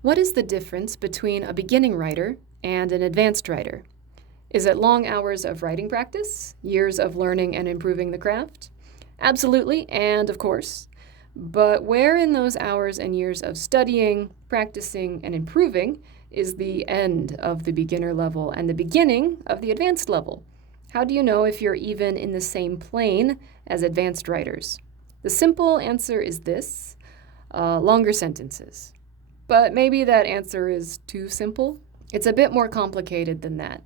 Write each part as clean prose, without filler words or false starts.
What is the difference between a beginning writer and an advanced writer? Is it long hours of writing practice? Years of learning and improving the craft? Absolutely, and of course. But where in those hours and years of studying, practicing, and improving is the end of the beginner level and the beginning of the advanced level? How do you know if you're even in the same plane as advanced writers? The simple answer is this: longer sentences. But maybe that answer is too simple. It's a bit more complicated than that.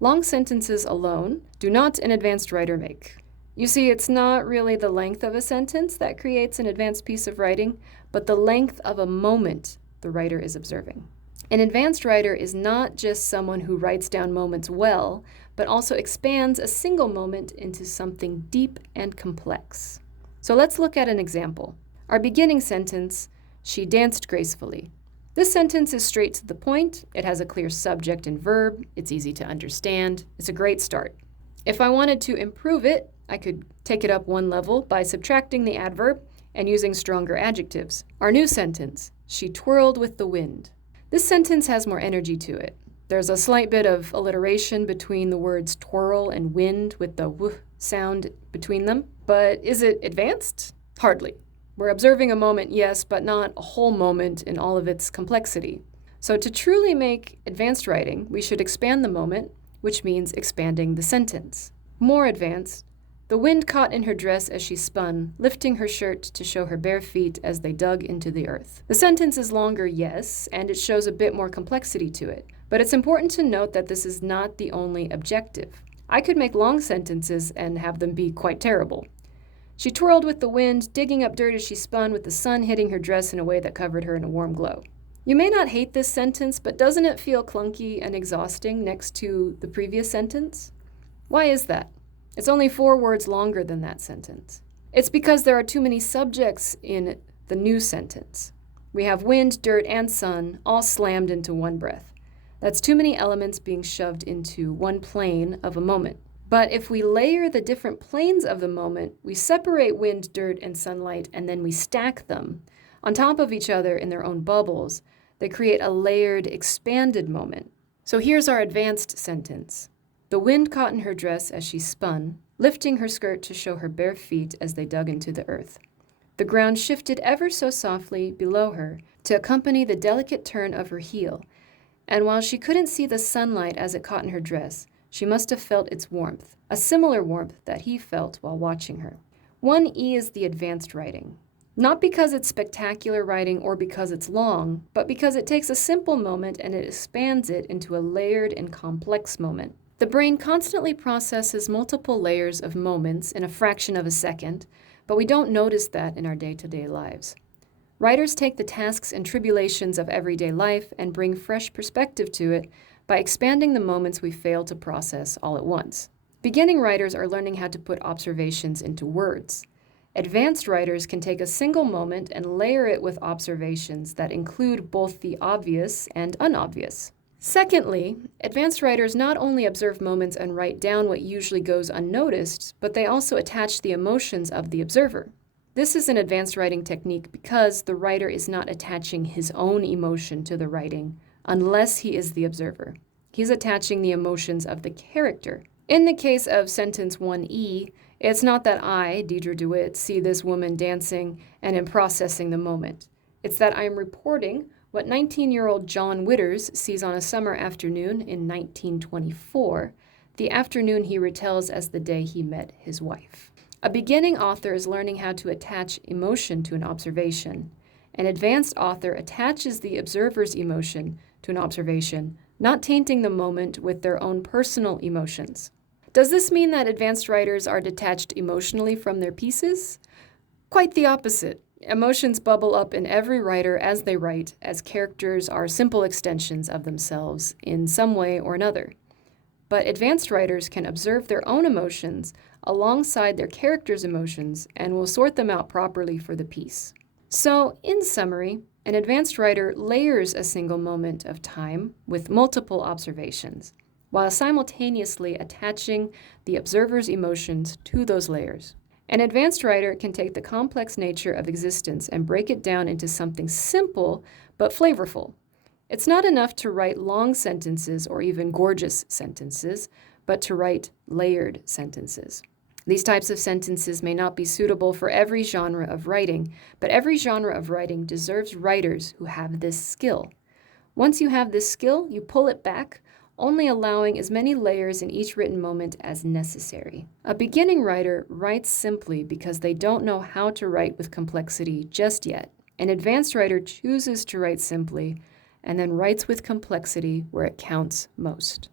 Long sentences alone do not an advanced writer make. You see, it's not really the length of a sentence that creates an advanced piece of writing, but the length of a moment the writer is observing. An advanced writer is not just someone who writes down moments well, but also expands a single moment into something deep and complex. So let's look at an example. Our beginning sentence, "She danced gracefully." This sentence is straight to the point, it has a clear subject and verb, it's easy to understand, it's a great start. If I wanted to improve it, I could take it up one level by subtracting the adverb and using stronger adjectives. Our new sentence, "She twirled with the wind." This sentence has more energy to it. There's a slight bit of alliteration between the words twirl and wind with the w sound between them. But is it advanced? Hardly. We're observing a moment, yes, but not a whole moment in all of its complexity. So to truly make advanced writing, we should expand the moment, which means expanding the sentence. More advanced, "The wind caught in her dress as she spun, lifting her shirt to show her bare feet as they dug into the earth." The sentence is longer, yes, and it shows a bit more complexity to it. But it's important to note that this is not the only objective. I could make long sentences and have them be quite terrible. "She twirled with the wind, digging up dirt as she spun, with the sun hitting her dress in a way that covered her in a warm glow." You may not hate this sentence, but doesn't it feel clunky and exhausting next to the previous sentence? Why is that? It's only 4 words longer than that sentence. It's because there are too many subjects in the new sentence. We have wind, dirt, and sun all slammed into one breath. That's too many elements being shoved into one plane of a moment. But if we layer the different planes of the moment, we separate wind, dirt, and sunlight, and then we stack them on top of each other in their own bubbles, they create a layered, expanded moment. So here's our advanced sentence. "The wind caught in her dress as she spun, lifting her skirt to show her bare feet as they dug into the earth. The ground shifted ever so softly below her to accompany the delicate turn of her heel, and while she couldn't see the sunlight as it caught in her dress, she must have felt its warmth, a similar warmth that he felt while watching her." 1E is the advanced writing. Not because it's spectacular writing or because it's long, but because it takes a simple moment and it expands it into a layered and complex moment. The brain constantly processes multiple layers of moments in a fraction of a second, but we don't notice that in our day-to-day lives. Writers take the tasks and tribulations of everyday life and bring fresh perspective to it by expanding the moments we fail to process all at once. Beginning writers are learning how to put observations into words. Advanced writers can take a single moment and layer it with observations that include both the obvious and unobvious. Secondly, advanced writers not only observe moments and write down what usually goes unnoticed, but they also attach the emotions of the observer. This is an advanced writing technique because the writer is not attaching his own emotion to the writing, unless he is the observer. He's attaching the emotions of the character. In the case of sentence 1E, it's not that I, Deidre DeWitt, see this woman dancing and am processing the moment. It's that I am reporting what 19-year-old John Witters sees on a summer afternoon in 1924, the afternoon he retells as the day he met his wife. A beginning author is learning how to attach emotion to an observation. An advanced author attaches the observer's emotion to an observation, not tainting the moment with their own personal emotions. Does this mean that advanced writers are detached emotionally from their pieces? Quite the opposite. Emotions bubble up in every writer as they write, as characters are simple extensions of themselves in some way or another. But advanced writers can observe their own emotions alongside their characters' emotions and will sort them out properly for the piece. So, in summary, an advanced writer layers a single moment of time with multiple observations, while simultaneously attaching the observer's emotions to those layers. An advanced writer can take the complex nature of existence and break it down into something simple but flavorful. It's not enough to write long sentences or even gorgeous sentences, but to write layered sentences. These types of sentences may not be suitable for every genre of writing, but every genre of writing deserves writers who have this skill. Once you have this skill, you pull it back, only allowing as many layers in each written moment as necessary. A beginning writer writes simply because they don't know how to write with complexity just yet. An advanced writer chooses to write simply and then writes with complexity where it counts most.